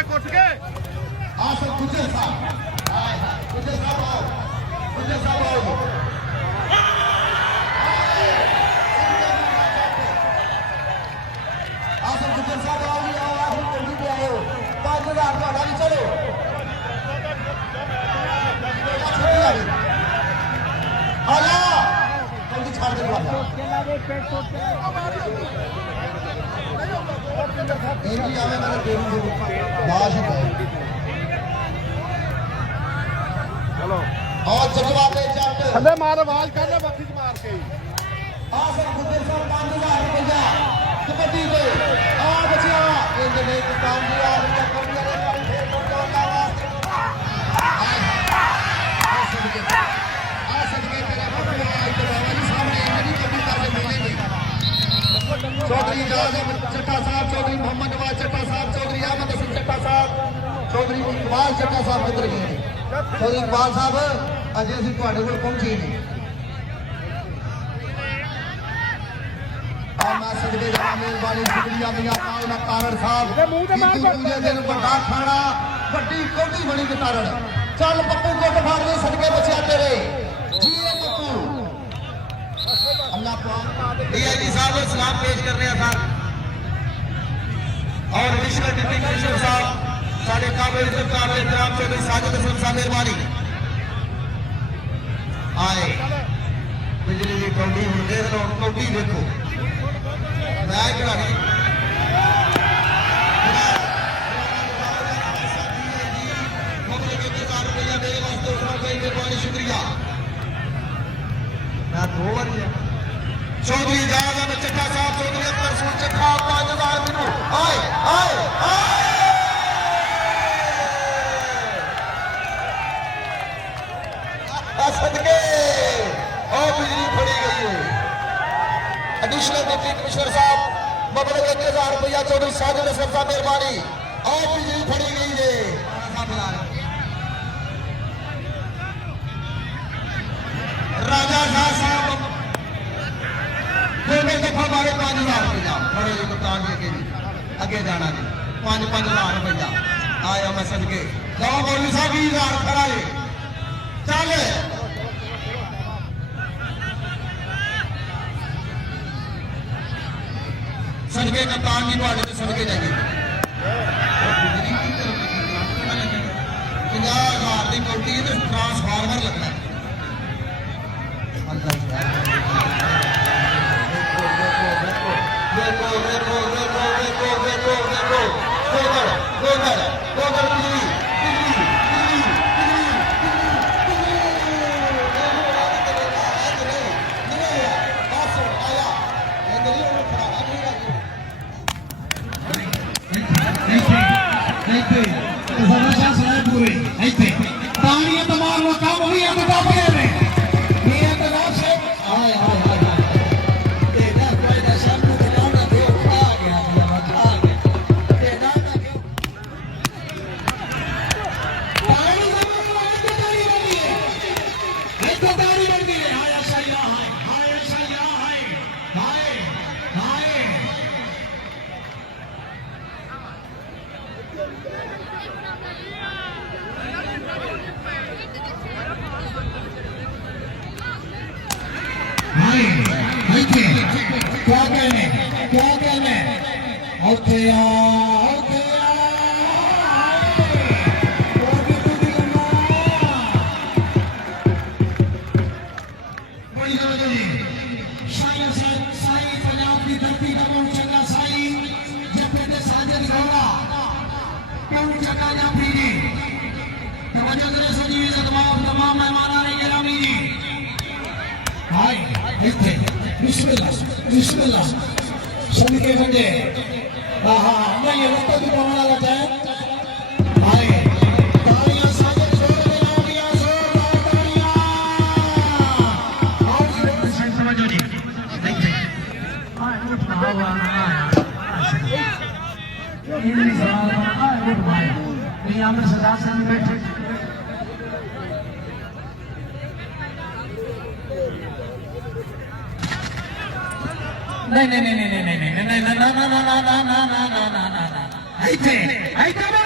के कुछ के आसन गुजर साहब गुजर साहब आओ गुजर साहब आओ आसन गुजर साहब आओ भी आओ आसन जल्दी भी आओ 5000 का गाड़ी चलो आला जल्दी छाड़ दे इनकी आवे मैंने देनी बाश है चलो और जज्बाते जट थले मार आवाज करने बखी मार के आसन गुजर साहब 5000 रुपया कबड्डी दे आ बचिया इनके ने 5000 रुपया कबड्डी ने कल फिर पहुंचाना वास्ते आ सदके तेरा भगवान आई तो बाबा जी सामने इनकी कबड्डी करके मिलेंगे चौधरी आजम चट्टा साहब चौधरी मोहम्मद नवाज चट्टा साहब चौधरी अहमद हसन चट्टा साहब चौधरी इकबाल चट्टा साहब किधर गए चौधरी इकबाल साहब अजय ਅਸੀਂ ਤੁਹਾਡੇ ਕੋਲ ਪਹੁੰਚੇ ਨਹੀਂ ਆਮਾ ਸਦਕੇ ਜਨਾ ਮਿਹਰਬਾਨੀ ਸ਼ੁਕਰੀਆ ਮਿਆਂ ਕਾਲਨਾ ਕਾਰੜ ਸਾਹਿਬ ਦੂਜੇ ਦਿਨ ਵੱਡਾ ਖਾਣਾ ਵੱਡੀ ਕੋਠੀ ਬਣੀ ਕਤਾਰੜ ਚੱਲ ਪੱਪੂ ਕੋਟ ਫਾੜ ਦੇ ਸਦਕੇ ਬਚਿਆ ਤੇਰੇ ਜੀਏ ਪੱਪੂ अल्लाह पाक डीआईजी साहब को सलाम पेश कर रहे हैं सर और एडिशनल डिप्टी कमिश्नर साहब साढ़े काबिल इज्जत काबिल एहतराम चौधरी साजिद हसन साहब मेहरबानी आए बिजली की कौडी हूं देख लो कौडी देखो मैं खिलाड़ी मेहरबानी शुक्रिया मैं 2 बार चौधरी जायद चट्टा साहब चौधरी अख्तर सूर चट्टा 5000 मिनू आए आए सदके और बिजली फड़ी गई है एडिशनल डिप्टी कमिश्नर साहब मबलग 1000 रुपया चौधरी साजिद हसन साहब मेहरबानी और बिजली फड़ी गई है राजा शाह साहब दफा मारे 5000 रुपया बड़े जी कप्तान जी अगे जाना जी 5-5000 रुपया आया मैं सदके जाओ मौलवी साहब 20000 खड़ा है चल सदके कप्तान जी थोड़े तो सदके जाइए 50,000 की कोटी तो ट्रांसफार्मर लगना क्या कहने बिस्मिल्लाह सदके बंदे मैं ये वक्त भी बोलना लगता है आए तालियां साजिद जोर दे दिया जोर तालियां आओ समझो जी देखिए उठ हुआ हिंदी सवाल उठ भाई यहाँ पर सदा से बैठे नहीं नहीं नहीं नहीं नहीं नहीं नहीं नहीं ना ना ना ना ना ना ना ना ना ना ना